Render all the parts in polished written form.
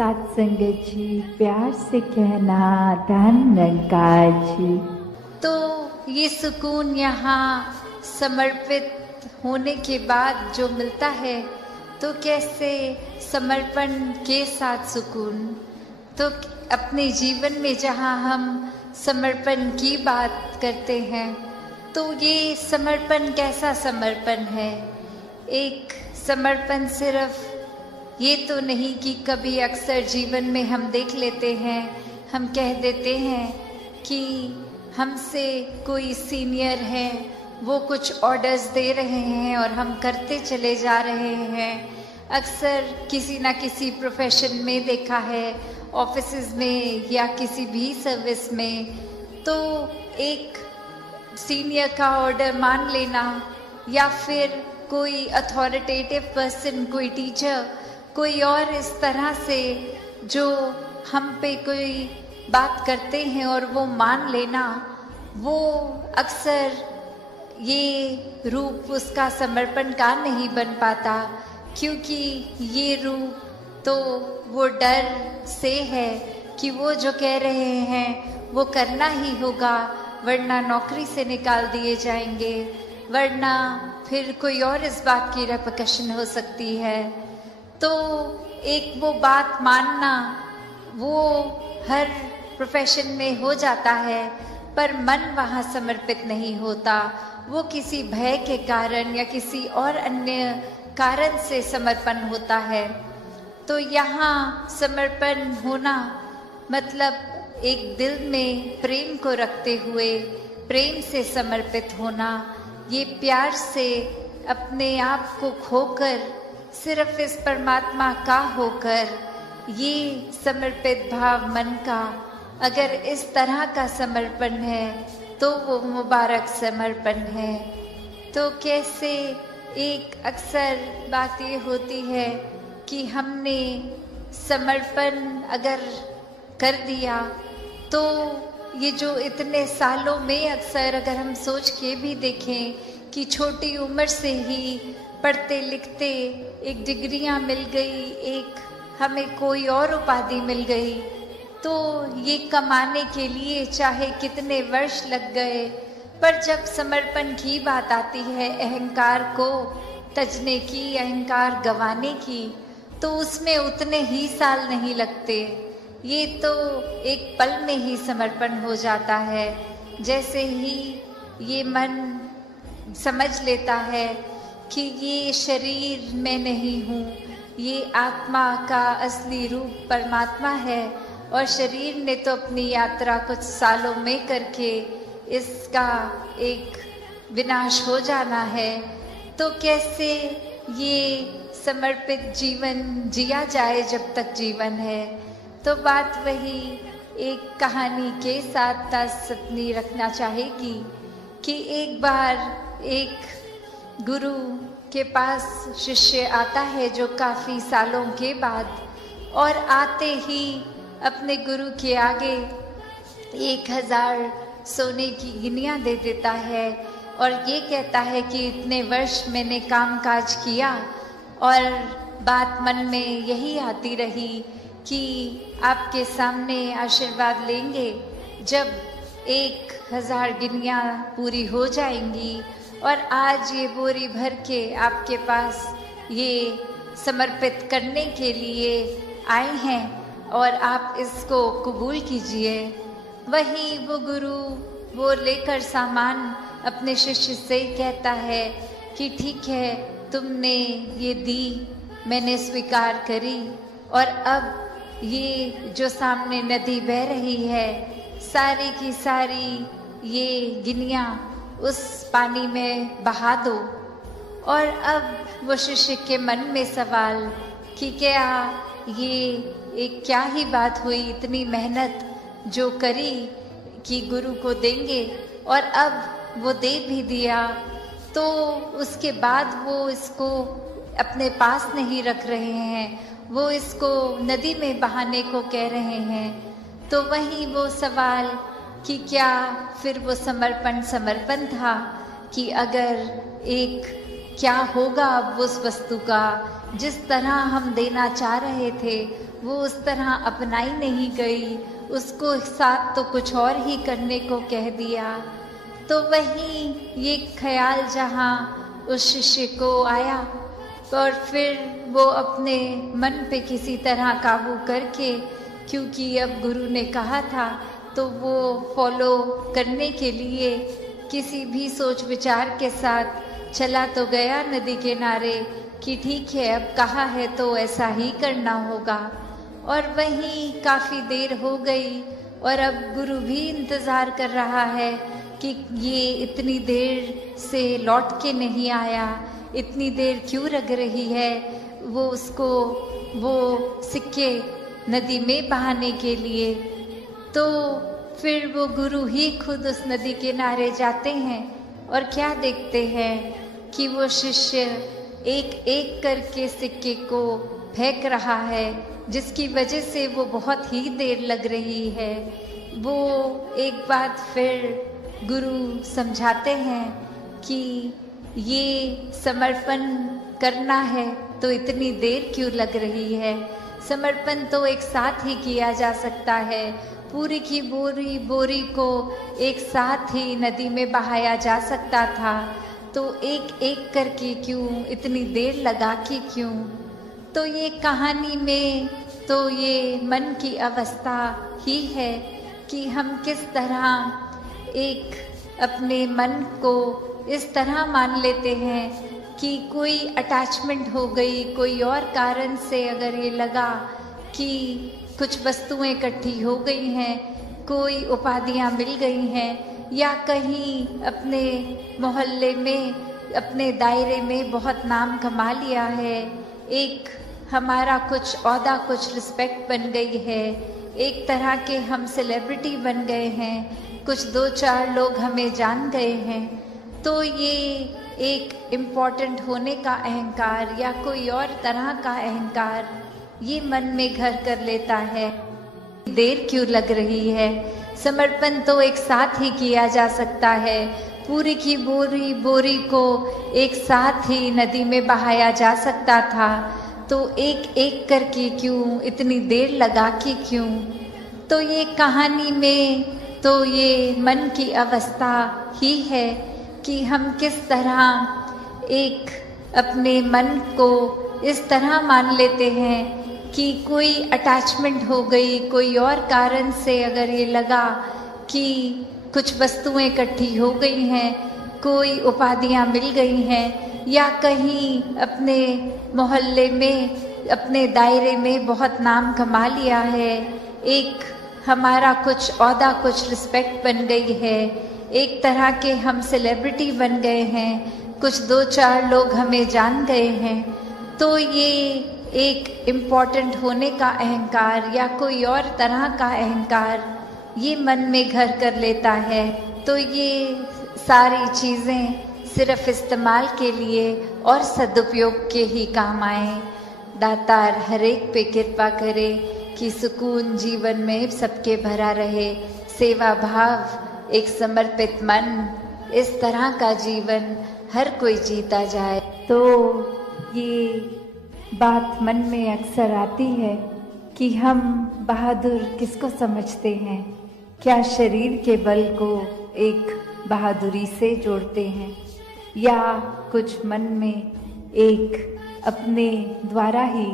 सत्संगत जी, प्यार से कहना धन निरंकार जी। तो ये सुकून यहाँ समर्पित होने के बाद जो मिलता है, तो कैसे समर्पण के साथ सुकून। तो अपने जीवन में जहाँ हम समर्पण की बात करते हैं, तो ये समर्पण कैसा समर्पण है। एक समर्पण सिर्फ ये तो नहीं कि कभी अक्सर जीवन में हम देख लेते हैं, हम कह देते हैं कि हमसे कोई सीनियर है, वो कुछ ऑर्डर्स दे रहे हैं और हम करते चले जा रहे हैं। अक्सर किसी ना किसी प्रोफेशन में देखा है, ऑफिसेज में या किसी भी सर्विस में, तो एक सीनियर का ऑर्डर मान लेना या फिर कोई अथॉरिटेटिव पर्सन, कोई टीचर, कोई और इस तरह से जो हम पे कोई बात करते हैं और वो मान लेना, वो अक्सर ये रूप उसका समर्पण का नहीं बन पाता, क्योंकि ये रूप तो वो डर से है कि वो जो कह रहे हैं वो करना ही होगा, वरना नौकरी से निकाल दिए जाएंगे, वरना फिर कोई और इस बात की रेपकशन हो सकती है। तो एक वो बात मानना वो हर प्रोफेशन में हो जाता है, पर मन वहाँ समर्पित नहीं होता। वो किसी भय के कारण या किसी और अन्य कारण से समर्पण होता है। तो यहाँ समर्पण होना मतलब एक दिल में प्रेम को रखते हुए प्रेम से समर्पित होना, ये प्यार से अपने आप को खोकर सिर्फ इस परमात्मा का होकर, ये समर्पित भाव मन का अगर इस तरह का समर्पण है तो वो मुबारक समर्पण है। तो कैसे एक अक्सर बात ये होती है कि हमने समर्पण अगर कर दिया, तो ये जो इतने सालों में अक्सर अगर हम सोच के भी देखें कि छोटी उम्र से ही पढ़ते लिखते एक डिग्रियां मिल गई, एक हमें कोई और उपाधि मिल गई, तो ये कमाने के लिए चाहे कितने वर्ष लग गए, पर जब समर्पण की बात आती है, अहंकार को तजने की, अहंकार गंवाने की, तो उसमें उतने ही साल नहीं लगते। ये तो एक पल में ही समर्पण हो जाता है। जैसे ही ये मन समझ लेता है कि ये शरीर में नहीं हूँ, ये आत्मा का असली रूप परमात्मा है, और शरीर ने तो अपनी यात्रा कुछ सालों में करके इसका एक विनाश हो जाना है, तो कैसे ये समर्पित जीवन जिया जाए जब तक जीवन है। तो बात वही एक कहानी के साथ तासतनी रखना चाहेगी कि एक बार एक गुरु के पास शिष्य आता है जो काफ़ी सालों के बाद, और आते ही अपने गुरु के आगे 1000 सोने की गिनियाँ दे देता है और ये कहता है कि इतने वर्ष मैंने काम काज किया, और बात मन में यही आती रही कि आपके सामने आशीर्वाद लेंगे जब 1000 गिनियाँ पूरी हो जाएंगी, और आज ये बोरी भर के आपके पास ये समर्पित करने के लिए आए हैं और आप इसको कबूल कीजिए। वही वो गुरु वो लेकर सामान अपने शिष्य से कहता है कि ठीक है, तुमने ये दी, मैंने स्वीकार करी, और अब ये जो सामने नदी बह रही है, सारी की सारी ये गिनियाँ उस पानी में बहा दो। और अब वो शिष्य के मन में सवाल कि क्या ये एक क्या ही बात हुई, इतनी मेहनत जो करी कि गुरु को देंगे, और अब वो दे भी दिया, तो उसके बाद वो इसको अपने पास नहीं रख रहे हैं, वो इसको नदी में बहाने को कह रहे हैं। तो वही वो सवाल कि क्या फिर वो समर्पण था कि अगर एक क्या होगा अब उस वस्तु का, जिस तरह हम देना चाह रहे थे वो उस तरह अपनाई नहीं गई, उसको साथ तो कुछ और ही करने को कह दिया। तो वही ये ख्याल जहाँ उस शिष्य को आया और फिर वो अपने मन पे किसी तरह काबू करके, क्योंकि अब गुरु ने कहा था तो वो फॉलो करने के लिए किसी भी सोच विचार के साथ चला तो गया नदी किनारे कि ठीक है अब कहा है तो ऐसा ही करना होगा। और वहीं काफ़ी देर हो गई और अब गुरु भी इंतज़ार कर रहा है कि ये इतनी देर से लौट के नहीं आया, इतनी देर क्यों लग रही है वो उसको वो सिक्के नदी में बहाने के लिए। तो फिर वो गुरु ही खुद उस नदी किनारे जाते हैं और क्या देखते हैं कि वो शिष्य एक एक करके सिक्के को फेंक रहा है, जिसकी वजह से वो बहुत ही देर लग रही है। वो एक बात फिर गुरु समझाते हैं कि ये समर्पण करना है तो इतनी देर क्यों लग रही है। समर्पण तो एक साथ ही किया जा सकता है, पूरी की बोरी को एक साथ ही नदी में बहाया जा सकता था, तो एक एक करके क्यों, इतनी देर लगा के क्यों। तो ये कहानी में तो ये मन की अवस्था ही है कि हम किस तरह एक अपने मन को इस तरह मान लेते हैं कि कोई अटैचमेंट हो गई, कोई और कारण से अगर ये लगा कि कुछ वस्तुएं इकट्ठी हो गई हैं, कोई उपाधियां मिल गई हैं, या कहीं अपने मोहल्ले में, अपने दायरे में बहुत नाम कमा लिया है, एक हमारा कुछ औहदा, कुछ रिस्पेक्ट बन गई है, एक तरह के हम सेलिब्रिटी बन गए हैं, कुछ 2-4 लोग हमें जान गए हैं, तो ये एक इम्पॉर्टेंट होने का अहंकार या कोई और तरह का अहंकार ये मन में घर कर लेता है। देर क्यों लग रही है, समर्पण तो एक साथ ही किया जा सकता है, पूरी की बोरी को एक साथ ही नदी में बहाया जा सकता था, तो एक एक करके क्यों, इतनी देर लगा के क्यों। तो ये कहानी में तो ये मन की अवस्था ही है कि हम किस तरह एक अपने मन को इस तरह मान लेते हैं कि कोई अटैचमेंट हो गई, कोई और कारण से अगर ये लगा कि कुछ वस्तुएं इकट्ठी हो गई हैं, कोई उपाधियां मिल गई हैं, या कहीं अपने मोहल्ले में, अपने दायरे में बहुत नाम कमा लिया है, एक हमारा कुछ औहदा, कुछ रिस्पेक्ट बन गई है, एक तरह के हम सेलिब्रिटी बन गए हैं, कुछ 2-4 लोग हमें जान गए हैं, तो ये एक इम्पॉर्टेंट होने का अहंकार या कोई और तरह का अहंकार ये मन में घर कर लेता है। तो ये सारी चीज़ें सिर्फ इस्तेमाल के लिए और सदुपयोग के ही काम आए। दातार हर एक पे कृपा करे कि सुकून जीवन में सबके भरा रहे, सेवा भाव, एक समर्पित मन, इस तरह का जीवन हर कोई जीता जाए। तो ये बात मन में अक्सर आती है कि हम बहादुर किसको समझते हैं, क्या शरीर के बल को एक बहादुरी से जोड़ते हैं, या कुछ मन में एक अपने द्वारा ही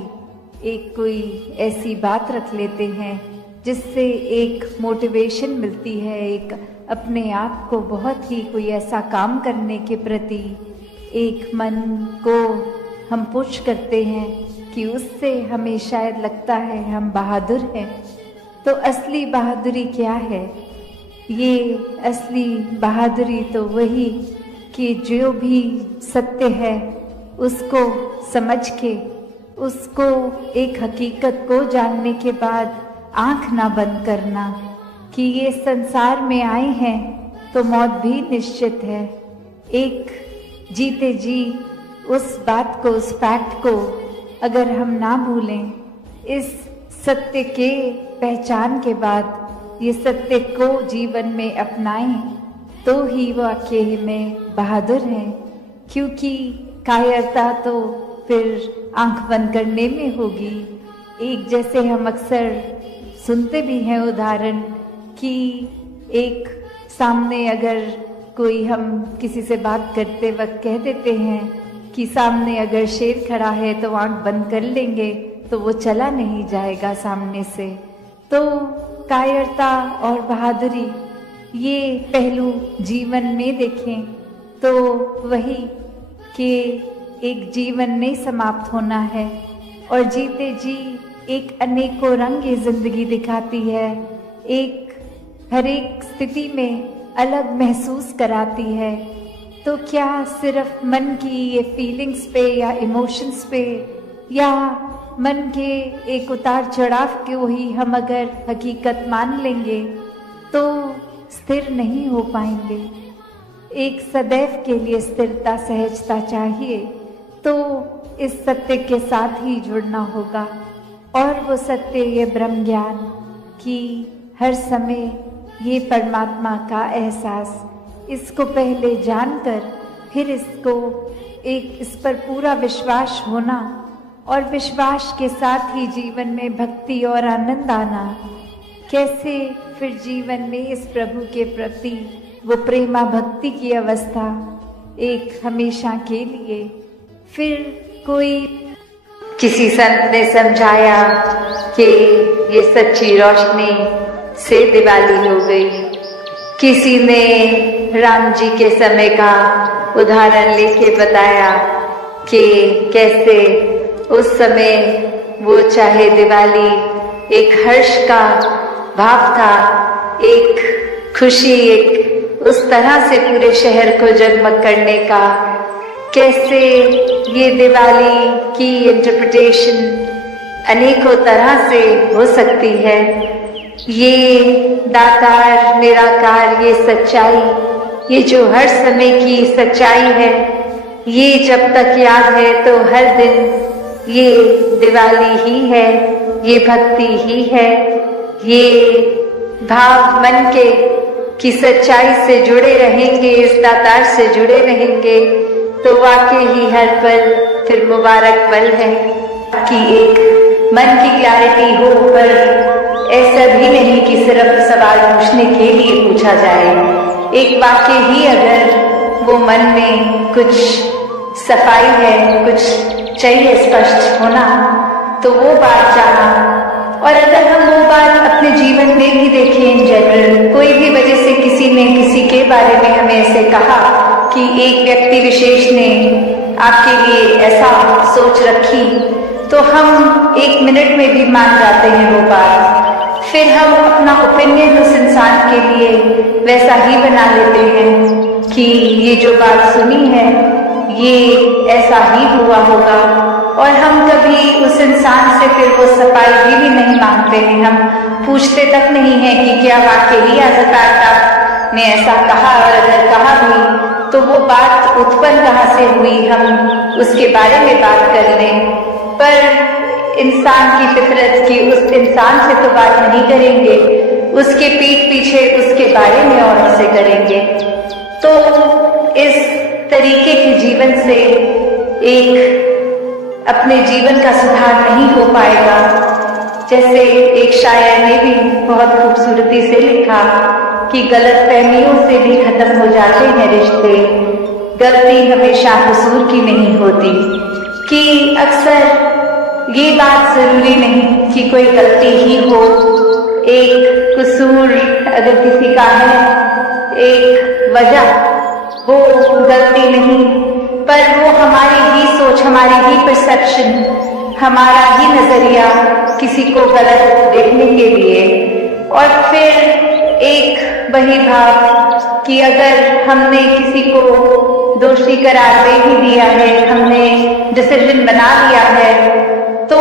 एक कोई ऐसी बात रख लेते हैं जिससे एक मोटिवेशन मिलती है, एक अपने आप को बहुत ही कोई ऐसा काम करने के प्रति एक मन को हम पुश करते हैं कि उससे हमें शायद लगता है हम बहादुर हैं। तो असली बहादुरी क्या है? ये असली बहादुरी तो वही कि जो भी सत्य है उसको समझ के, उसको एक हकीकत को जानने के बाद आंख ना बंद करना कि ये संसार में आए हैं तो मौत भी निश्चित है। एक जीते जी उस बात को, उस फैक्ट को अगर हम ना भूलें, इस सत्य के पहचान के बाद ये सत्य को जीवन में अपनाएं, तो ही वाकई में बहादुर हैं। क्योंकि कायरता तो फिर आंख बंद करने में होगी, एक जैसे हम अक्सर सुनते भी हैं उदाहरण कि एक सामने अगर कोई हम किसी से बात करते वक्त कह देते हैं कि सामने अगर शेर खड़ा है तो आंख बंद कर लेंगे तो वो चला नहीं जाएगा सामने से। तो कायरता और बहादुरी ये पहलू जीवन में देखें तो वही कि एक जीवन नहीं समाप्त होना है और जीते जी एक अनेकों रंग ये जिंदगी दिखाती है, एक हर एक स्थिति में अलग महसूस कराती है। तो क्या सिर्फ मन की ये फीलिंग्स पे या इमोशंस पे या मन के एक उतार चढ़ाव को ही हम अगर हकीकत मान लेंगे तो स्थिर नहीं हो पाएंगे। एक सदैव के लिए स्थिरता सहजता चाहिए, तो इस सत्य के साथ ही जुड़ना होगा। और वो सत्य ये ब्रह्म ज्ञान कि हर समय ये परमात्मा का एहसास, इसको पहले जानकर फिर इसको इस पर पूरा विश्वास होना और विश्वास के साथ ही जीवन में भक्ति और आनंद आना। कैसे फिर जीवन में इस प्रभु के प्रति वो प्रेमा भक्ति की अवस्था एक हमेशा के लिए। फिर कोई किसी संत ने समझाया कि ये सच्ची रोशनी से दिवाली हो गई। किसी ने राम जी के समय का उदाहरण लेके बताया कि कैसे उस समय वो चाहे दिवाली एक हर्ष का भाव था, एक खुशी, एक उस तरह से पूरे शहर को जगमग करने का। कैसे ये दिवाली की इंटरप्रिटेशन अनेकों तरह से हो सकती है। ये दातार निराकार, ये सच्चाई, ये जो हर समय की सच्चाई है, ये जब तक याद है तो हर दिन ये दिवाली ही है, ये भक्ति ही है, ये भाव मन के की सच्चाई से जुड़े रहेंगे, इस दातार से जुड़े रहेंगे तो वाकई ही हर पल फिर मुबारक पल है। कि एक मन की क्लैरिटी हो, पर ऐसा भी नहीं कि सिर्फ सवाल पूछने के लिए पूछा जाए। एक वाकई ही अगर वो मन में कुछ सफाई है, कुछ चाहिए स्पष्ट होना, तो वो बात जाना। और अगर हम वो बात अपने जीवन में भी देखें, इन जनरल कोई भी वजह से किसी ने किसी के बारे में हमें ऐसे कहा कि एक व्यक्ति विशेष ने आपके लिए ऐसा सोच रखी, तो हम एक मिनट में भी मान जाते हैं वो बात। फिर हम अपना ओपिनियन उस इंसान के लिए वैसा ही बना लेते हैं कि ये जो बात सुनी है ये ऐसा ही हुआ होगा। और हम कभी उस इंसान से फिर वो सफाई भी नहीं मांगते हैं, हम पूछते तक नहीं है कि क्या वाकई ही हज़रत ने ऐसा कहा, और अगर कहा भी तो वो बात उत्पन्न कहाँ से हुई, हम उसके बारे में बात कर लें। पर इंसान की फितरत की उस इंसान से तो बात नहीं करेंगे, उसके पीठ पीछे उसके बारे में और से करेंगे। तो इस तरीके के जीवन से एक अपने जीवन का सुधार नहीं हो पाएगा। जैसे एक शायर ने भी बहुत खूबसूरती से लिखा कि गलतफहमियों से भी खत्म हो जाते हैं रिश्ते, गलती हमेशा कसूर की नहीं होती। कि अक्सर ये बात जरूरी नहीं कि कोई गलती ही हो, एक कसूर अगर किसी का है, एक वजह, वो गलती नहीं, पर वो हमारी ही सोच, हमारी ही परसेप्शन, हमारा ही नजरिया किसी को गलत देखने के लिए। और फिर एक वही भाव कि अगर हमने किसी को दोषी करार दे ही दिया है, हमने डिसीजन बना लिया है, तो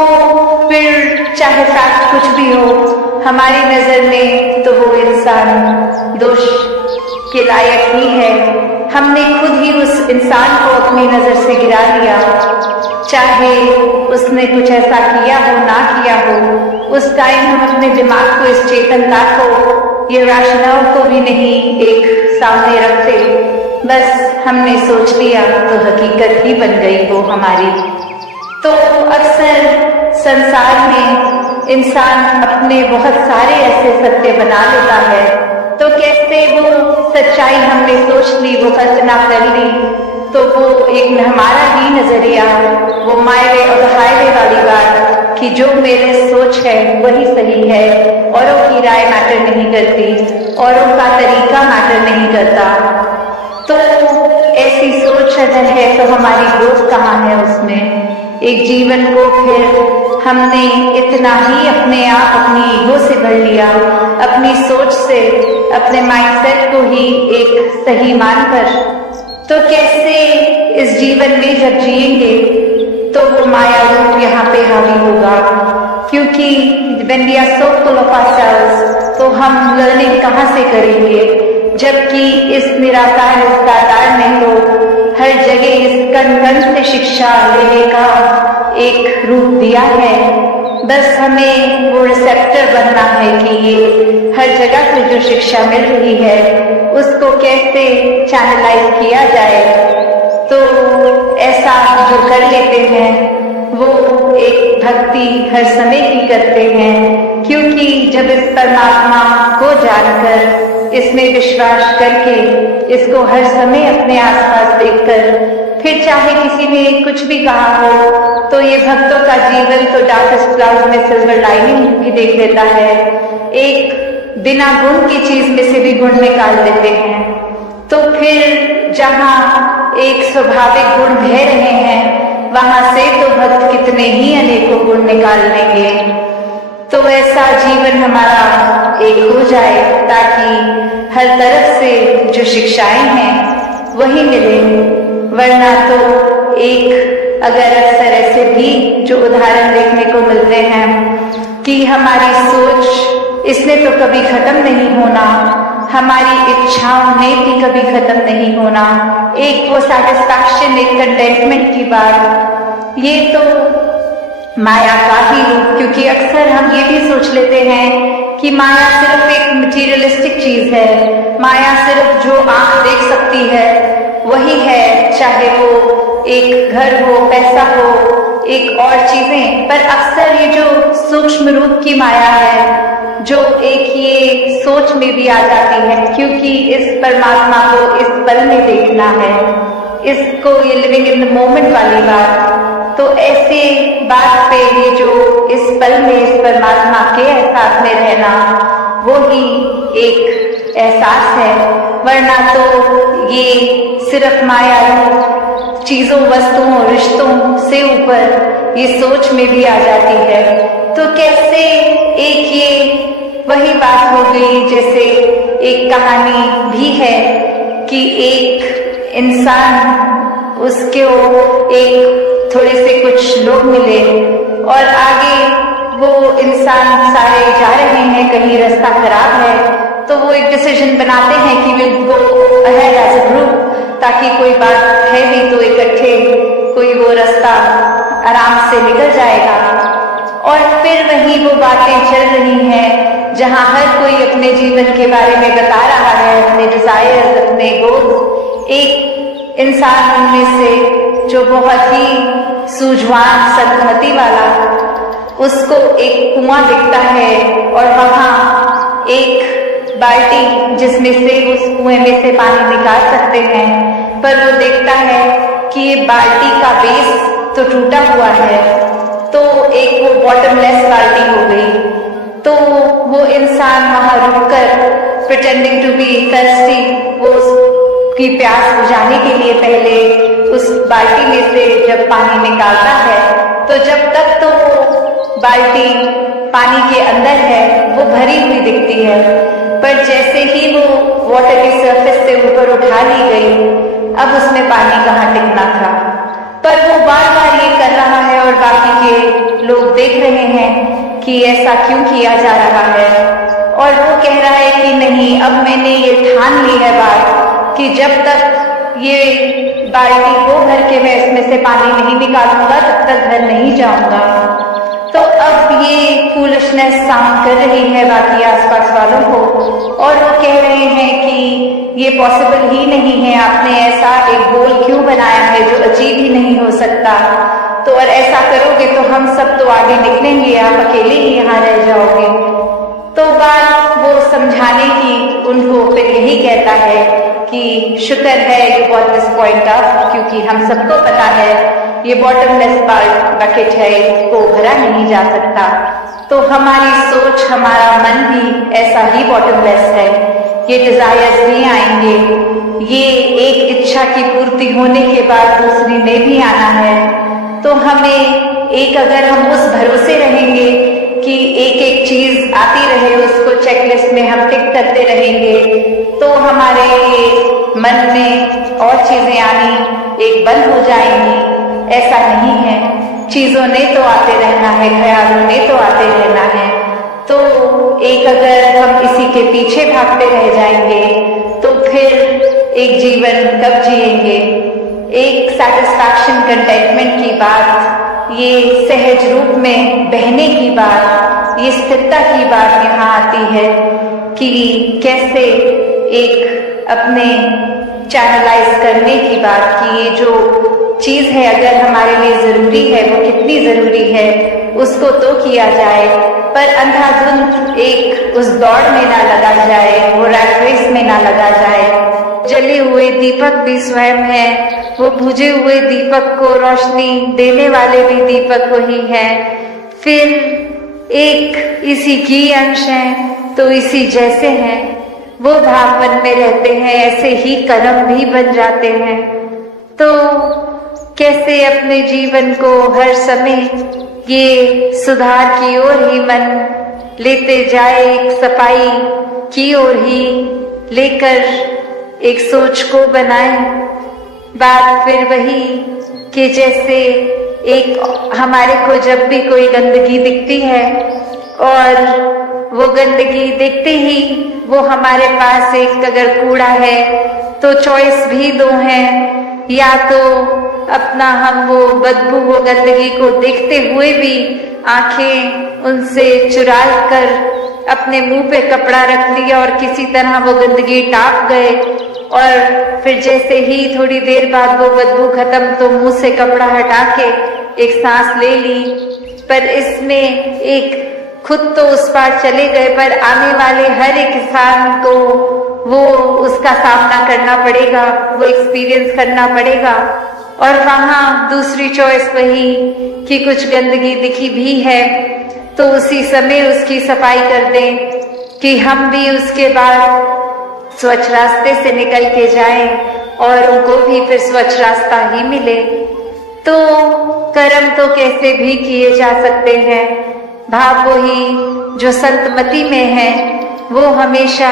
फिर चाहे फैक्ट कुछ भी हो, हमारी नजर में तो वो इंसान दोष के लायक ही है। हमने खुद ही उस इंसान को अपनी नजर से गिरा लिया, चाहे उसने कुछ ऐसा किया हो ना किया हो। उस टाइम हम अपने दिमाग को, इस चेतनता को, ये राशनाओं को भी नहीं एक सामने रखते, बस हमने सोच लिया तो हकीकत ही बन गई वो हमारी। तो अक्सर संसार में इंसान अपने बहुत सारे ऐसे सत्य बना लेता है, तो कैसे वो सच्चाई हमने सोच ली, वो कल्पना कर ली, तो वो एक हमारा ही नजरिया, वो माय वे और हाईवे वाली बात कि जो मेरे सोच है वही सही है, औरों की राय मैटर नहीं करती, औरों का तरीका मैटर नहीं करता। तो ऐसी सोच अगर है तो हमारी ग्रोथ कहाँ है उसमें? एक जीवन को फिर हमने इतना ही अपने आप अपनी ईगो से भर लिया, अपनी सोच से, अपने माइंडसेट को ही एक सही मानकर, तो कैसे इस जीवन में जब जिएंगे तो वो माया रूप यहाँ पे हावी होगा? क्योंकि when we are so full of ourselves, तो हम लर्निंग कहाँ से करेंगे? जबकि इस निराकार, इस दातार ने तो हर जगह इस कण कण से शिक्षा लेने का एक रूप दिया है। बस हमें वो रिसेप्टर बनना है कि ये हर जगह से जो शिक्षा मिल रही है उसको कैसे चैनलाइज किया जाए। तो ऐसा जो कर लेते हैं वो एक भक्ति हर समय की करते हैं, क्योंकि जब इस परमात्मा को जानकर, इसमें विश्वास करके, इसको हर समय अपने आसपास देखकर, फिर चाहे किसी ने कुछ भी कहा हो, तो ये भक्तों का जीवन तो डार्केस्ट क्लाउड में सिल्वर लाइनिंग भी देख लेता है। एक बिना गुण की चीज में से भी गुण निकाल लेते हैं। तो फिर जहाँ एक स्वाभाविक गुण बह रहे हैं, वहां से तो भक्त कितने ही अनेकों गुण निकाल लेंगे। तो ऐसा जीवन हमारा एक हो जाए ताकि हर तरफ से जो शिक्षाएं हैं वही मिले। वरना तो एक अगर अक्सर ऐसे भी जो उदाहरण देखने को मिलते हैं कि हमारी सोच इसने तो कभी खत्म नहीं होना, हमारी इच्छाओं ने भी कभी खत्म नहीं होना, एक वो सैटिस्फैक्शन, एक कंटेंटमेंट की बात, ये तो माया का ही रूप। क्योंकि अक्सर हम ये भी सोच लेते हैं कि माया सिर्फ एक मटीरियलिस्टिक चीज है, माया सिर्फ जो आंख देख सकती है वही है, चाहे वो एक घर हो, पैसा हो, एक और चीजें। पर अक्सर ये जो सूक्ष्म रूप की माया है, जो एक ये सोच में भी आ जाती है, क्योंकि इस परमात्मा को इस पल में देखना है, इसको ये लिविंग इन द मोमेंट वाली बात। तो ऐसे बात पे ये जो इस पल में इस परमात्मा के एहसास में रहना, वो ही एक एहसास है। वरना तो ये सिर्फ माया चीजों, वस्तुओं, रिश्तों से ऊपर ये सोच में भी आ जाती है। तो कैसे एक ये वही बात हो गई, जैसे एक कहानी भी है कि एक इंसान, उसको एक थोड़े से कुछ लोग मिले और आगे वो इंसान सारे जा रहे हैं, कहीं रास्ता खराब है, तो वो एक डिसीजन बनाते हैं कि will go ahead as a group, ताकि कोई बात है भी तो इकट्ठे कोई वो रास्ता आराम से निकल जाएगा। और फिर वही वो बातें चल रही हैं जहां हर कोई अपने जीवन के बारे में बता रहा है, अपने डिजायर्स, अपने गोल्स। एक इंसान उनमें से जो बहुत ही सूझवान, सद्मति वाला, उसको एक कुआं दिखता है और वहां एक बाल्टी जिसमें से उस कुएं में से पानी निकाल सकते हैं, पर वो देखता है कि ये बाल्टी का बेस तो टूटा हुआ है, तो एक वो बॉटमलेस बाल्टी हो गई। तो वो इंसान वहां रुककर प्रिटेंडिंग टू बी थर्स्टी, वो उसकी प्यास बुझाने के लिए पहले उस बाल्टी में से जब पानी निकालता है, तो जब तक तो वो बाल्टी पानी के अंदर है वो भरी हुई दिखती है, पर जैसे ही वो वाटर की सरफेस से ऊपर उठा ली गई, अब उसमें पानी कहाँ टिकना था। पर वो बार बार ये कर रहा है और बाकी के लोग देख रहे हैं कि ऐसा क्यों किया जा रहा है, और वो कह रहा है कि नहीं, अब मैंने ये ठान ली है बात कि जब तक ये बाल्टी को भर के मैं इसमें से पानी नहीं निकालूंगा तब तक घर नहीं जाऊंगा। तो अब ये फूलिशनेस साउंड कर रही है बाकी आसपास वालों को, और वो कह रहे हैं कि ये पॉसिबल ही नहीं है, आपने ऐसा एक गोल क्यों बनाया है जो अचीव ही नहीं हो सकता। तो और ऐसा करोगे तो हम सब तो आगे निकलेंगे, आप अकेले ही यहाँ रह जाओगे। तो बात वो समझाने की उनको फिर यही कहता है कि शुक्र है you got this point up, क्योंकि हम सबको पता है ये बॉटमलेस बकेट है, इसको भरा नहीं जा सकता। तो हमारी सोच, हमारा मन भी ऐसा ही बॉटमलेस है। ये डिजायर्स नहीं आएंगे, ये एक इच्छा की पूर्ति होने के बाद दूसरी ने भी आना है। तो हमें एक, अगर हम उस भरोसे रहेंगे कि एक एक चीज आती रहे, उसको चेकलिस्ट में हम टिक करते रहेंगे, तो हमारे मन में और चीजें आनी एक बंद हो जाएंगी। ऐसा नहीं है, चीजों ने तो आते रहना है, ख्यालों ने तो आते रहना है। तो एक, अगर हम इसी के पीछे भागते रह जाएंगे तो फिर एक जीवन कब जिएंगे। एक सेटिस्फैक्शन, कंटेंटमेंट की बात, ये सहज रूप में बहने की बात, ये स्थिरता की बात यहाँ आती है कि कैसे एक अपने चैनलाइज करने की बात की ये जो चीज है अगर हमारे लिए जरूरी है, वो कितनी जरूरी है उसको तो किया जाए, पर अंधाधुंध एक उस दौड़ में ना लगा जाए, वो रैट रेस में ना लगा जाए। जले हुए दीपक भी स्वयं है, वो बुझे हुए दीपक को रोशनी देने वाले भी दीपक वही है। फिर एक इसी की अंश है तो इसी जैसे हैं, वो भाव मन में रहते हैं, ऐसे ही कर्म भी बन जाते हैं। तो कैसे अपने जीवन को हर समय ये सुधार की ओर ही मन लेते जाए, एक सफाई की ओर ही लेकर एक सोच को बनाए। बात फिर वही कि जैसे एक हमारे को जब भी कोई गंदगी दिखती है और वो गंदगी दिखते ही वो हमारे पास एक अगर कूड़ा है तो चॉइस भी दो हैं, या तो अपना हम वो बदबू, वो गंदगी को देखते हुए भी आंखें उनसे चुरा कर अपने मुंह पे कपड़ा रख लिया और किसी तरह वो गंदगी टाप गए, और फिर जैसे ही थोड़ी देर बाद वो बदबू खत्म तो मुंह से कपड़ा हटा के एक सांस ले ली। पर इसमें एक खुद तो उस पार चले गए, पर आने वाले हर एक इंसान को वो उसका सामना करना पड़ेगा, वो एक्सपीरियंस करना पड़ेगा। और वहां दूसरी चॉइस वही कि कुछ गंदगी दिखी भी है तो उसी समय उसकी सफाई कर दें कि हम भी उसके बाद स्वच्छ रास्ते से निकल के जाएं और उनको भी फिर स्वच्छ रास्ता ही मिले। तो कर्म तो कैसे भी किए जा सकते हैं, भाव वही जो संतमति में है, वो हमेशा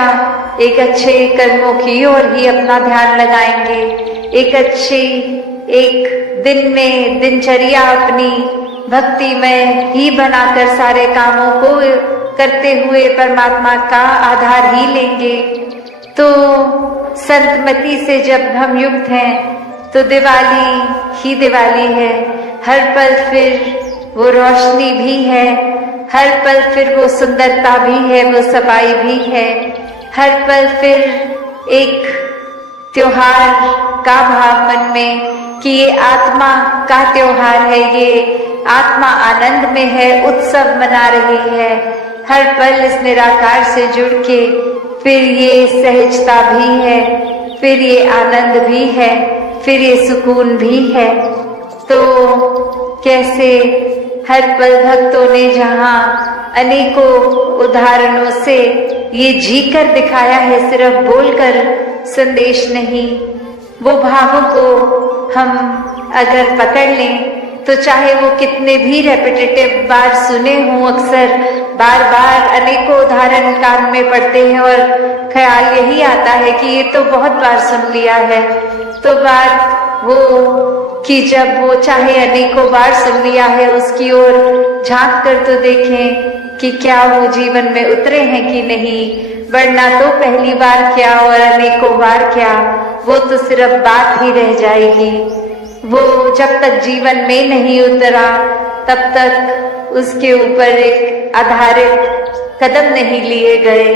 एक अच्छे कर्मों की ओर ही अपना ध्यान लगाएंगे, एक अच्छी एक दिन में दिनचर्या अपनी भक्ति में ही बनाकर सारे कामों को करते हुए परमात्मा का आधार ही लेंगे। तो संतमति से जब हम युक्त हैं तो दिवाली ही दिवाली है, हर पल फिर वो रोशनी भी है, हर पल फिर वो सुंदरता भी है, वो सफाई भी है, हर पल फिर एक त्योहार का भाव मन में कि ये आत्मा का त्योहार है, ये आत्मा आनंद में है, उत्सव मना रही है। हर पल इस निराकार से जुड़ के फिर ये सहजता भी है, फिर ये आनंद भी है, फिर ये सुकून भी है। तो कैसे हर पल भक्तों ने जहाँ अनेकों उदाहरणों से ये जीकर दिखाया है, सिर्फ बोलकर संदेश नहीं, वो भावों को हम अगर पकड़ लें तो चाहे वो कितने भी रेपिटेटिव बार सुने हों, अक्सर बार बार अनेकों उदाहरण कान में पड़ते हैं और ख्याल यही आता है कि ये तो बहुत बार सुन लिया है। तो बात वो कि जब वो चाहे अनेकों बार सुन लिया है उसकी ओर झांक कर तो देखें कि क्या वो जीवन में उतरे हैं कि नहीं, वरना तो पहली बार क्या और अनेकों बार क्या, वो तो सिर्फ बात ही रह जाएगी। वो जब तक जीवन में नहीं उतरा तब तक उसके ऊपर एक आधारित कदम नहीं लिए गए।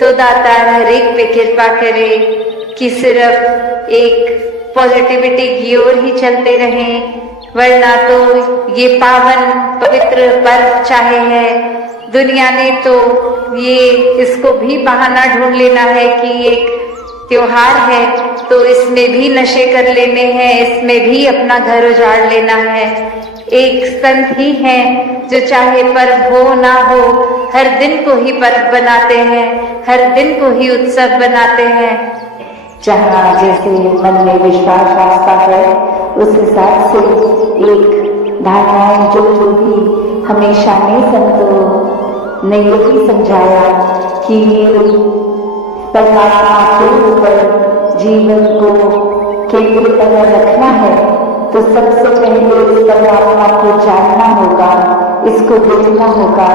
तो दाता हर एक पे कृपा करे कि सिर्फ एक पॉजिटिविटी की ओर ही चलते रहें, वरना तो ये पावन पवित्र पर्व चाहे है, दुनिया ने तो ये इसको भी बहाना ढूंढ लेना है कि एक त्योहार है तो इसमें भी नशे कर लेने हैं, इसमें भी अपना घर उजाड़ लेना है। एक संत ही हैं जो चाहे पर्व हो ना हो, हर दिन को ही पर्व बनाते हैं, हर दिन को ही उत्सव बनाते हैं। जहाँ जैसे मन में विश्वास आता है उस हिसाब से एक धारणाएं जो भी हमेशा ने संतों ने यही समझाया कि परमात्मा के ऊपर जीवन को केंद्रित अगर रखना है तो सबसे पहले इस परमात्मा को जानना होगा, इसको देखना होगा।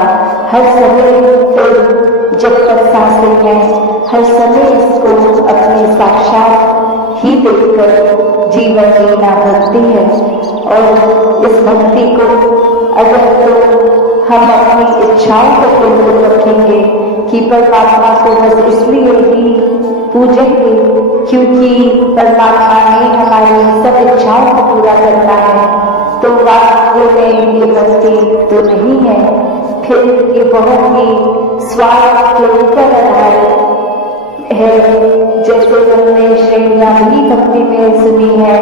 हर समय जब तक सांसें हैं, हर समय इसको अपने साक्षात ही देखकर जीवन जीना भक्ति है। और इस भक्ति को अगर तो हम अपनी इच्छाओं को केंद्रित रखेंगे कि परमात्मा को बस इसलिए ही पूजेंगे क्योंकि परमात्मा ने हमारी सब इच्छाओं को पूरा करना है, तो वास्तव में ये भक्ति तो नहीं है, फिर ये बहुत ही स्वार्थ के ऊपर आधारित है। जैसे हमने श्रेणियां भी भक्ति में सुनी है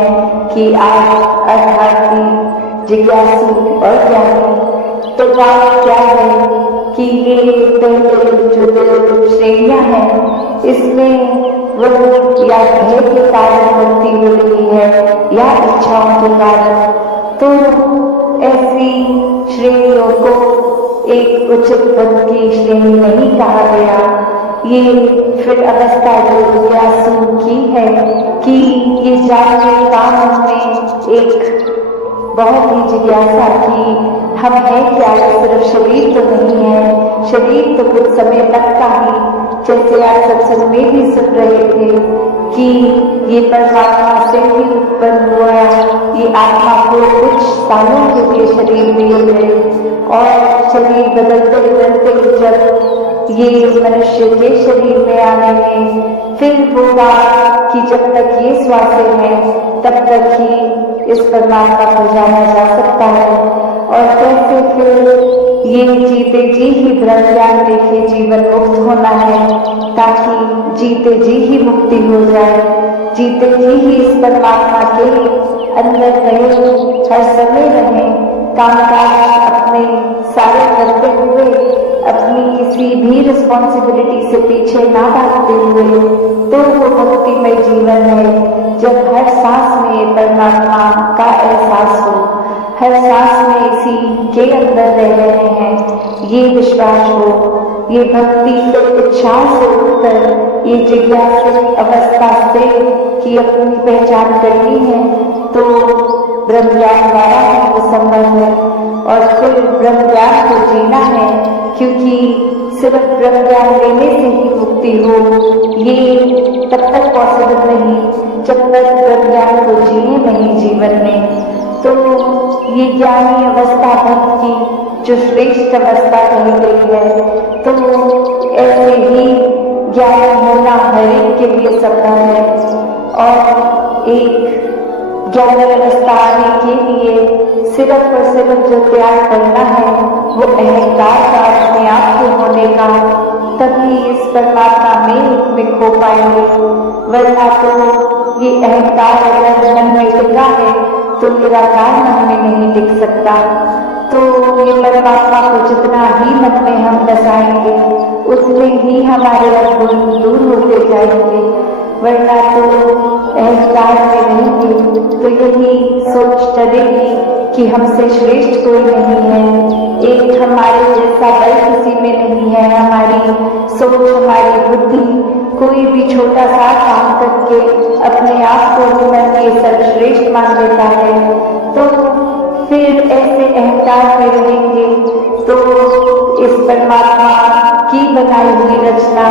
कि आप अर्थार्थी, जिज्ञासु और ज्ञानी, तो बात क्या है कि ये पहले जो दो श्रेणियां हैं इसमें वो या भय के कारण भक्ति हो रही है या इच्छाओं के कारण, तो ऐसी श्रेणियों को एक उचित भक्ति श्रेणी नहीं कहा गया। ये फिर अवस्था जो जिज्ञासु की है कि ये जानने का हमें एक बहुत ही जिज्ञासा की हम है क्या, सिर्फ शरीर तो नहीं है, शरीर तो कुछ समय तक का ही, जैसे आज सत्संग में भी सुन रहे थे कि ये परमात्मा से ही उत्पन्न हुआ, ये आत्मा को कुछ सालों के लिए शरीर दिए गए और शरीर बदलते बदलते जब ये मनुष्य के शरीर में आने में फिर होगा कि जब तक ये श्वासें हैं तब तक ही इस परमात्मा को जाना जा सकता है। और कैसे फिर ये जीते जी ही ब्रह्म ज्ञान देखे जीवन मुक्त होना है, ताकि जीते जी ही मुक्ति हो जाए, जीते जी ही इस परमात्मा के अंदर रहे, हर समय रहे, कामकाज अपने सारे करते हुए, अपनी किसी भी रिस्पॉन्सिबिलिटी से पीछे ना भागते हुए, तो वो भक्तिमय जीवन है जब हर सांस में परमात्मा का एहसास हो, हर सांस में इसी के अंदर रह रहे हैं, ये विश्वास हो, ये भक्ति तो इच्छा से उठकर ये जिज्ञासा अवस्था से कि अपनी पहचान करनी है तो ब्रह्म ज्ञान द्वारा ही वो संभव है। और फिर ब्रह्म ज्ञान को जीना है, क्योंकि सिर्फ ब्रह्म ज्ञान लेने से ही मुक्ति हो ये तब तक पॉसिबल नहीं जब तक ब्रह्म ज्ञान को जिए नहीं जीवन में। तो ये ज्ञानी अवस्था भक्ति जो श्रेष्ठ अवस्था कही गई है, तो ऐसे ही ज्ञान होना हर एक के लिए संभव है। और एक ज्ञानी अवस्था आने के लिए सिर्फ और सिर्फ जो त्याग करना है वो अहंकार का अपने आप को होने का, तभी इस परमात्मा में खो पाएंगे। वरना तो ये अहंकार अगर मन में टिका है तो निराकार मन में नहीं टिक सकता। तो ये परमात्मा को जितना ही मन में हम बसाएंगे उतने ही हमारे अवगुण दूर होते जाएंगे। वरना तो अहंकार में रहेंगे तो यही सोच चलेगी कि हमसे श्रेष्ठ कोई नहीं है, एक हमारे जैसा बल किसी में नहीं है, हमारी सोच हमारी बुद्धि कोई भी छोटा सा काम करके अपने आप को मन के सर्वश्रेष्ठ मान लेता है। तो फिर ऐसे अहंकार में रहेंगे तो इस परमात्मा की बनाई हुई रचना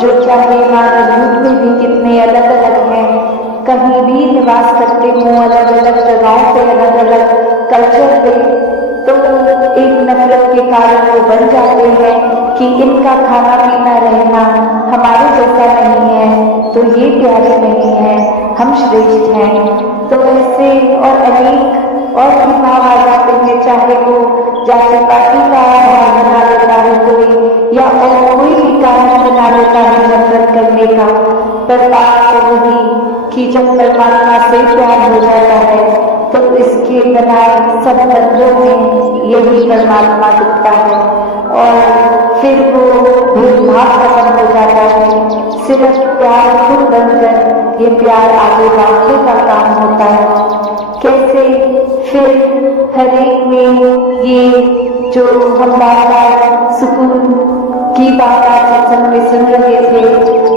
जो चाहे मानव रूप में भी कितने अलग अलग हैं, कहीं भी निवास करते हों अलग अलग जगहों पे अलग अलग कल्चर पे, तो एक नफरत के कारण वो बन जाते हैं कि इनका खाना पीना रहना हमारे जैसा नहीं है तो ये प्यारे नहीं है, हम श्रेष्ठ हैं। तो ऐसे और अनेक और भी भाव आ जाते हैं, चाहे वो जाति पाति का आधार बना लेता है कोई, या और कोई भी कारण बना लेता है नफरत करने का। पर बात तो वही कि जब परमात्मा से प्यार हो जाता है तो इसके बनाए सब बंधों में यही परमात्मा दिखता है और फिर वो भेदभाव खत्म हो जाता है। सिर्फ प्यार खुद बनकर ये प्यार आगे बढ़ने का काम होता है। कैसे फिर हर एक में ये जो हम बार सुकून की बात आज सत्संग में सुन रहे थे,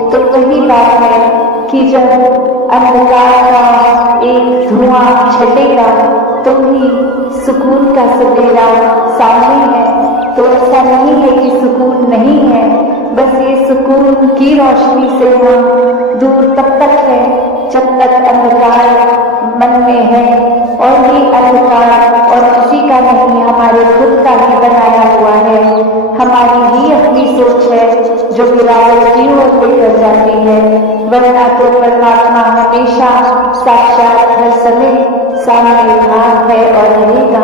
तो वही बात है कि जब अंधकार का एक धुआं छटेगा तो ही सुकून का सवेरा सामने है। तो ऐसा नहीं है कि सुकून नहीं है, बस ये सुकून की रोशनी से हम दूर तब तक है जब तक अंधकार मन में है। और ये अंधकार और किसी का नहीं, हमारे खुद का ही बनाया हुआ है। हमारी ही अपनी सोच है जो गिरावट की ओर लेकर जाती है, वरना तो परमात्मा हमेशा साक्षात हर समय सामने भाग है और रहेगा।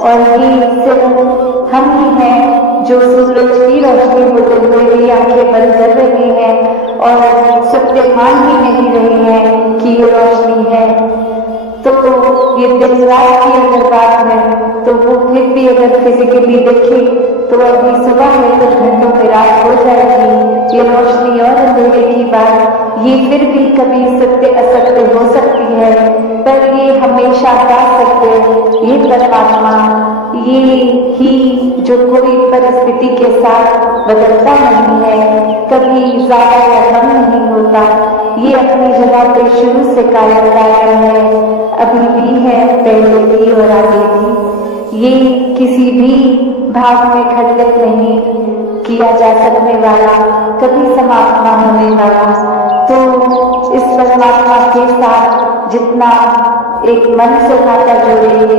और ये सिर्फ हम ही हैं जो सूरज की रोशनी होते हुए भी आंखें बंद कर रहे हैं और सत्य मान ही नहीं रहे हैं कि ये रोशनी है। तो ये दिन रात की अगर बात है तो वो फिर भी अगर फिजिकली देखे तो अभी सुबह है तो घंटों में रात हो जाएगी। ये रोशनी और अंधेरे की बात ये फिर भी कभी सत्य असत्य हो सकती है, पर ये हमेशा का सत्य ये परमात्मा ये ही जो कोई परिस्थिति के साथ बदलता नहीं है, कभी ज्यादा या कम नहीं होता। ये अपनी जगह पे शुरू से कायम है, अभी भी है, पहले भी और आगे भी। ये किसी भी भाव में खंडित नहीं किया जा सकने वाला, कभी समाप्त न होने वाला। तो इस परमात्मा के साथ जितना एक मन से नाता जोड़ेंगे,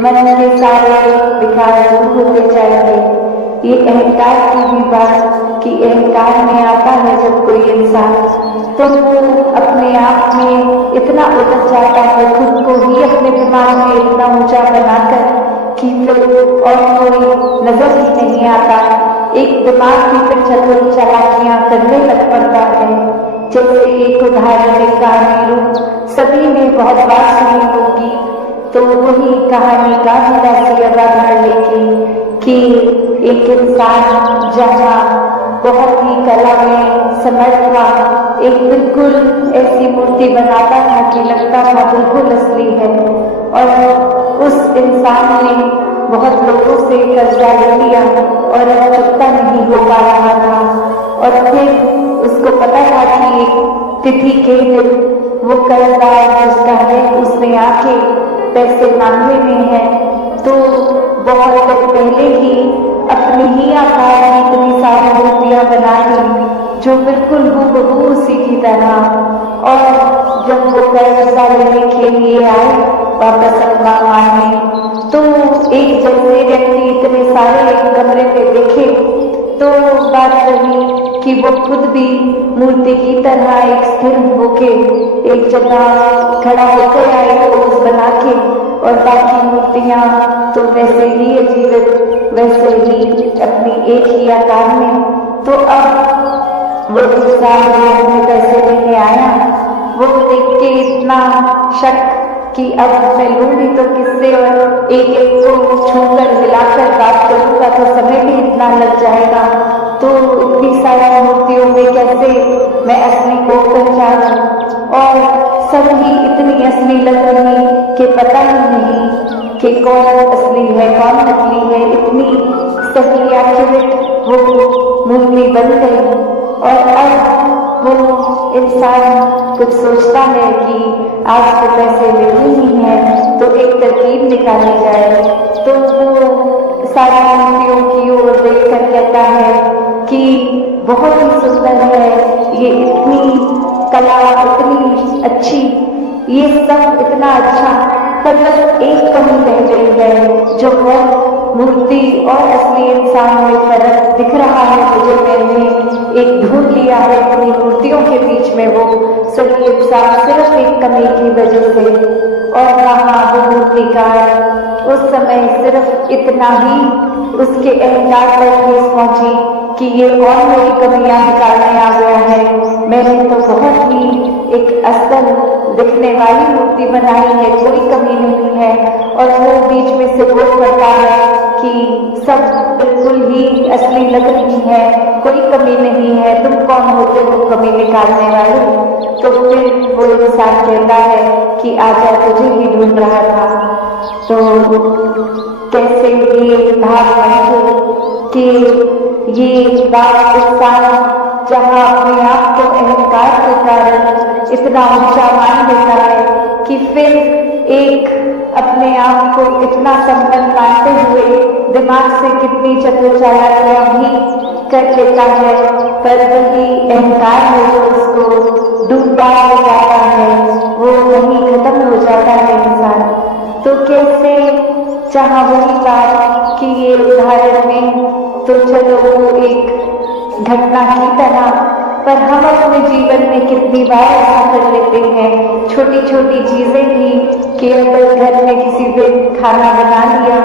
मन के सारे विकार दूर होते जाएंगे। ये अहंकार की भी बात कि अहंकार में आता है जब कोई इंसान, तो वो अपने आप में इतना उतर जाता है, खुद को ही अपने दिमाग में इतना ऊंचा बनाकर कि फिर और कोई नजर ही नहीं आता। एक दिमाग की फिर चतुर चालाकियां करने लग पड़ता है। जैसे एक उदाहरण एक कहानी रूप सभी ने बहुत बार सुनी होगी, तो वही कहानी का सी अवधारण लेके कि एक इंसान जहाँ बहुत ही कला में समर्थ था, एक बिल्कुल ऐसी मूर्ति बनाता था कि लगता था बिल्कुल असली है। और उस इंसान ने बहुत लोगों से कर्जा ले लिया और अब चुकता नहीं हो पा रहा था। और फिर उसको पता था कि तिथि के दिन वो कर्जदार जिसका है उसने आके पैसे मांगने में है, तो बहुत दिन पहले ही अपनी ही आकार की इतनी सारी मूर्तियां बना ली जो बिल्कुल हूबहू उसी की तरह। और जब वो कर्जा लेने के लिए आए वापस अपना मांगने, तो एक जैसे व्यक्ति इतने सारे एक कमरे में देखे, तो बात रही कि वो खुद भी मूर्ति की तरह एक स्थिर होके एक जगह खड़ा होकर आए पोज बना के, और बाकी मूर्तियां तो वैसे ही जीवित, वैसे ही अपनी एक ही आकार में। तो अब वो इंसान में पैसे लेने आया, वो देख के इतना शक कि अब मैं लूंगी तो किससे, और एक एक को छूकर हिलाकर बात करूंगा तो समय भी इतना लग जाएगा, तो इतनी सारी मूर्तियों में कैसे मैं असली को पहचानूं। और सभी इतनी असली लग रही कि पता ही नहीं कि कौन असली है कौन नकली है। इतनी सही एक्यूरेट वो मूर्ति बन गई। और अब वो इंसान कुछ सोचता है कि आज तो पैसे लेने ही हैं, तो एक तरकीब निकाली जाए। तो वो सारी मूर्तियों की ओर देखकर कहता है कि बहुत ही सुंदर है, ये इतनी कला इतनी अच्छी, ये सब इतना अच्छा, पर बस एक कमी रह गई है जो है मूर्ति और असली इंसान में फर्क दिख रहा है मुझे। मैंने एक ढूंढ लिया है अपनी मूर्तियों के बीच में वो सही इंसान सिर्फ एक कमी की वजह से। और वहाँ वो मूर्तिकार उस समय सिर्फ इतना ही उसके अहंकार पर ठेस पहुंची कि ये कौन मेरी कमियां निकालने आ गया है। मैंने तो बहुत ही एक असल दिखने वाली मूर्ति बनाई है, कोई कमी नहीं है। और वो बीच में से बोल पड़ता है कि सब बिल्कुल ही असली लग रही है, कोई कमी नहीं है, तुम कौन होते हो कमी निकालने वाले। तो फिर वो इंसान कहता है कि आजा तुझे ही ढूंढ रहा था। तो कैसे ये भाव बने कि ये बात इंसान जहाँ अपने आप को अहंकार के कारण इतना ऊंचा मान देता है कि फिर एक अपने आप को इतना संपन्न मानते हुए दिमाग से कितनी चतुर-चालाकियां भी कर लेता है, पर वही अहंकार है जो उसको डूबा हो जाता है, वो वहीं खत्म हो जाता है इंसान। तो कैसे जहाँ वही बात कि ये उदाहरण में तो चलो वो एक घटना की तरह, पर हम अपने जीवन में कितनी बार ऐसा कर लेते हैं, छोटी छोटी चीजें भी कि अगर घर में किसी दिन खाना बना लिया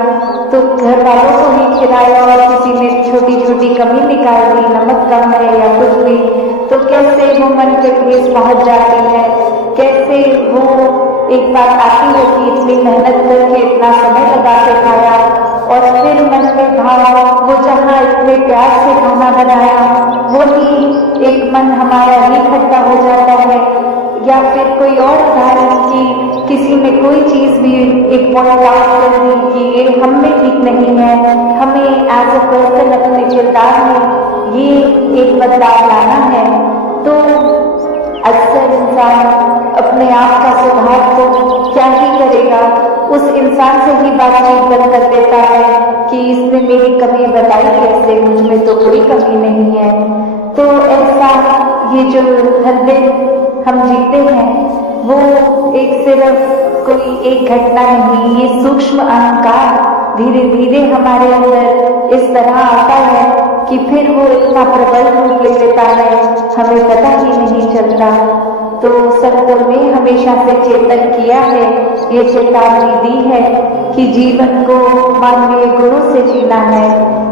तो घर वालों को ही खिलाया और किसी ने छोटी छोटी कमी निकाल दी, नमक कम है या कुछ भी, तो कैसे वो मन पे ठेस पहुंच जाती है। कैसे वो एक बात आती है कि इतनी मेहनत करके इतना समय लगा के खाया और फिर मन में भाव वो जहाँ इतने प्यार से खाना बनाया वही एक मन हमारा ही खट्टा हो जाता है। या फिर कोई और उदाहरण कि किसी ने कोई चीज भी एक पॉइंट आउट कर दी कि ये हम में ठीक नहीं है, हमें एज अ पर्सन अपने किरदार में ये एक बदलाव लाना है। तो अक्सर इंसान अपने आप का सुधार तो क्या ही करेगा, उस इंसान से ही बातचीत बंद कर देता है कि इसने मेरी कमी बताई कैसे, मुझ में तो कोई कमी नहीं है। तो ऐसा ये जो हर दिन हम जीते हैं वो एक सिर्फ कोई एक घटना नहीं, ये सूक्ष्म अहंकार धीरे धीरे हमारे अंदर इस तरह आता है कि फिर वो इतना प्रबल रूप ले लेता है, हमें पता ही नहीं चलता। तो संतों ने हमेशा से चेतन किया है, ये चेतावनी दी है कि जीवन को मानवीय गुणों से जीना है,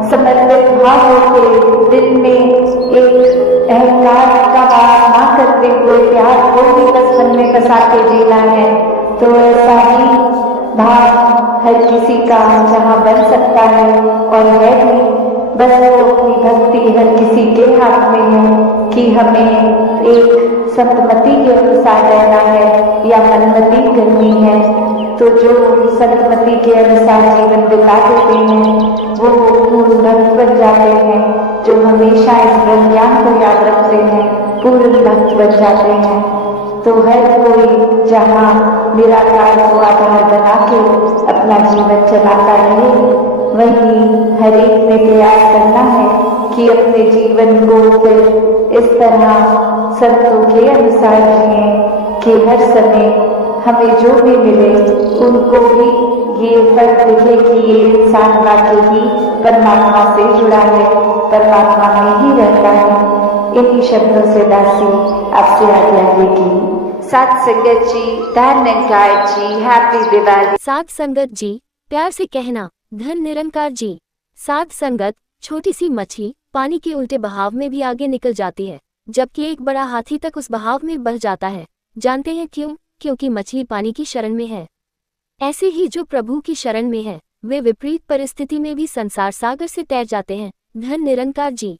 समर्पित भाव के दिल में एक अहंकार का वास ना करते हुए प्यार को भी बचपन में बसा के जीना है। तो ऐसा ही भाव हर किसी का जहाँ बन सकता है और है भी, बस वो अपनी भक्ति हर किसी के हाथ में है कि हमें एक संतमति के अनुसार रहना है या मनमति करनी है। तो जो संतमति के अनुसार जीवन बिता देते हैं वो पूर्ण भक्त बन जाते हैं, जो हमेशा इस ब्रह्म ज्ञान को याद रखते हैं पूर्ण भक्त बन जाते हैं। तो हर कोई जहाँ निराकार को आधार बना के अपना जीवन चलाता रहे, वहीं हर एक ने प्रयास करना है कि अपने जीवन को फिर इस तरह संतों के अनुसार जिए कि हर समय हमें जो भी मिले उनको भी ये फर्क दिखे कि ये इंसान वाकई ही परमात्मा से जुड़ा है, परमात्मा में ही रहता है। इन्हीं शब्दों से दासी आपसे आज्ञा लेगी। साथ संगत जी, धन निरंकार जी, हैप्पी दिवाली। साथ संगत जी, प्यार से कहना धन निरंकार जी। साथ संगत, छोटी सी मछली पानी के उल्टे बहाव में भी आगे निकल जाती है, जबकि एक बड़ा हाथी तक उस बहाव में बह जाता है। जानते हैं क्यों? क्योंकि मछली पानी की शरण में है। ऐसे ही जो प्रभु की शरण में है वे विपरीत परिस्थिति में भी संसार सागर से तैर जाते हैं। धन निरंकार जी।